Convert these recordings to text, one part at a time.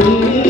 Thank you.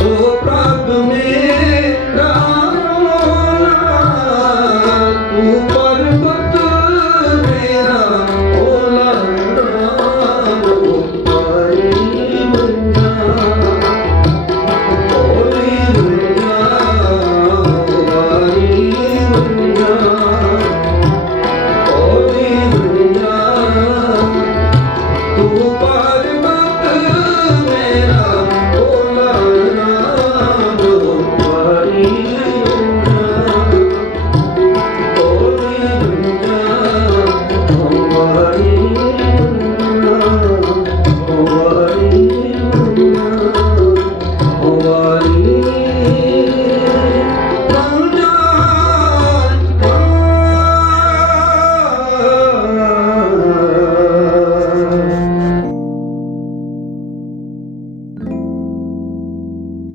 sua própria.